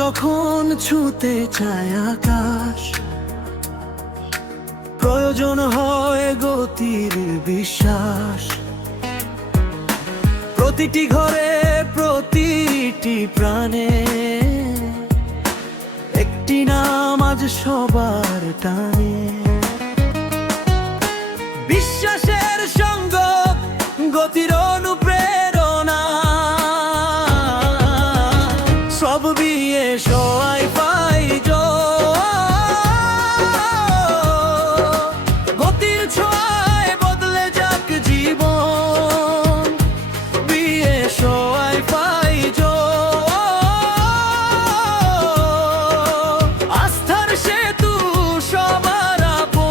যখন ছুঁতে চায় আকাশ, প্রয়োজন হয় গতির বিশ্বাস। প্রতিটি ঘরে প্রতিটি প্রাণে একটি নাম আজ সবার টানে। বিশ্বাসের সঙ্গ গতির অনুপ্রেরণা, সব বিয়ে সবাই পাই গতির ছোঁয়ায় বদলে যাক জীবন। বিয়ে সবাই পাই আস্থার সেতু সবার আপন।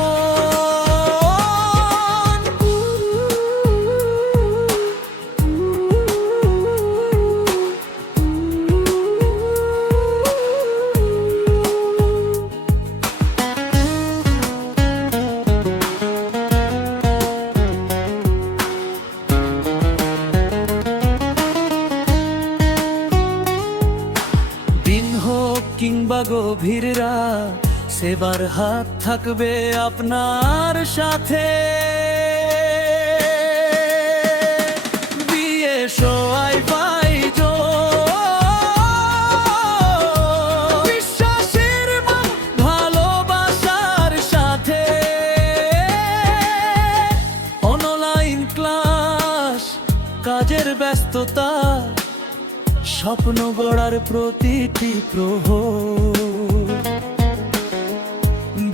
দিন হোক কিংবা গভীর রাত, সেবার হাত থাকবে আপনার সাথে। বিয়ে সবাই পাই বিশ্বাসের ভালোবাসার সাথে। অনলাইন ক্লাস, কাজের ব্যস্ততা, স্বপ্ন গড়ার প্রতিটি প্রহর।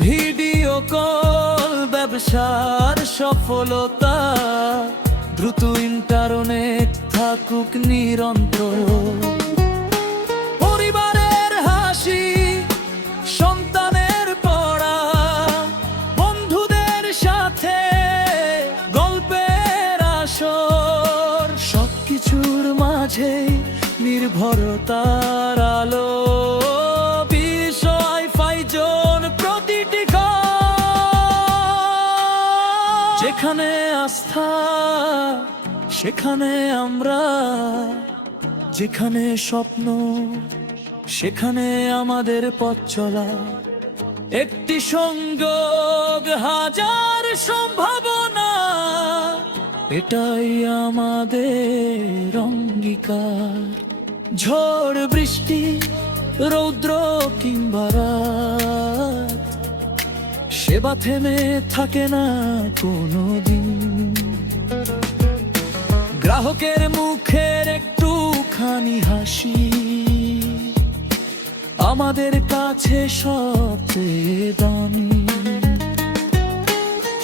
ভিডিও কল, ব্যবসার সফলতা, দ্রুত ইন্টারনেট থাকুক নিরন্তর। পরিবারের হাসি, সন্তানের পড়া, বন্ধুদের সাথে গল্পের আসর, সবকিছুর মাঝে নির্ভরতার আলো। বিষয় ফাইজন প্রতিটি ঘর, যেখানে আস্থা সেখানে আমরা, যেখানে স্বপ্ন সেখানে আমাদের পথ চলা। একটি সংযোগ, হাজার সম্ভাবনা, এটাই আমাদের অঙ্গীকার। ঝড় বৃষ্টি, রৌদ্র কিংবা রাত, সেবা থেমে থাকে না কোনোদিন। গ্রাহকের মুখের একটুখানি হাসি আমাদের কাছে সবচেয়ে দামি।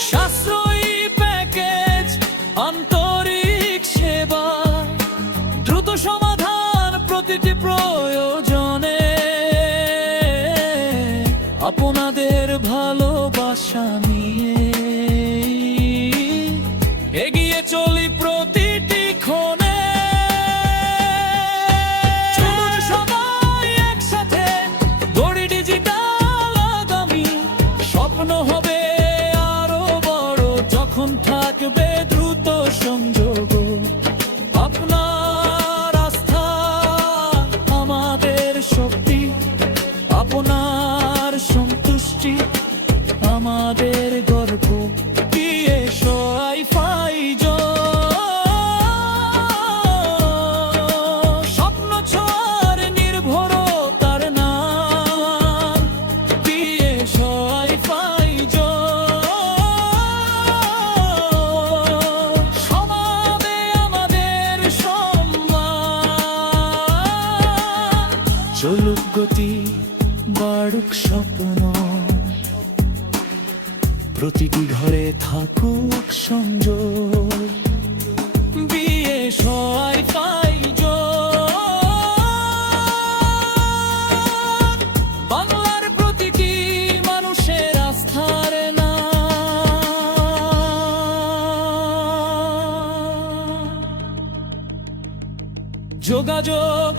সাশ্রয়ী প্যাকেজ, আন্তরিক সেবা, দ্রুত সমাধান প্রতিটি প্রয়োজনে। আপনাদের ভালোবাসা নিয়ে এগিয়ে চলি প্রতিটি ক্ষণে। চলুন সবাই একসাথে গড়ি ডিজিটাল আগামী। স্বপ্ন হবে আরো বড় যখন থাকবে দ্রুত সংযোগ। আপনার আস্থা আমাদের শক্তি, আপনার সন্তুষ্টি আমাদের গর্ব। বিয়ে সবাই পাই স্বপ্ন ছোঁয়ার নির্ভরতার নাম। বিয়ে সবাই পাই সমাবে আমাদের সম্মান। চলুক গতি, বাড়ুক স্বপ্ন, প্রতিটি ঘরে থাকুক সংযোগ। বিয়ে সবাই পাই বাংলার প্রতিটি মানুষের আস্থার নাম। যোগাযোগ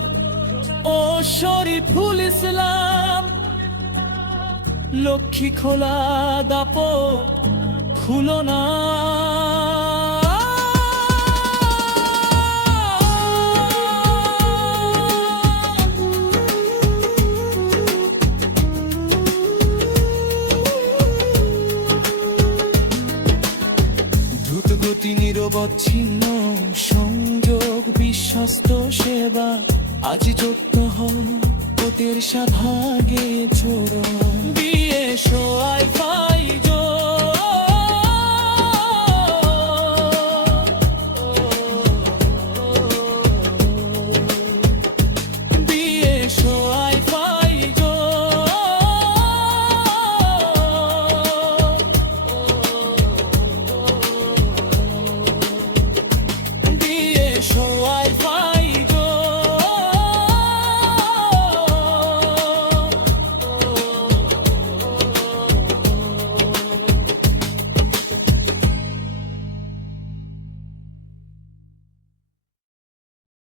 ও শরীফুল ইসলাম, লক্ষ্মী খোলা, দাপো খুলনা। প্রতি নিরবচ্ছিন্ন সংযোগ বিশ্বস্ত সেবা আজ যত্ন হতের সাভাগে চোর বিয়ে সোয়াই ফাই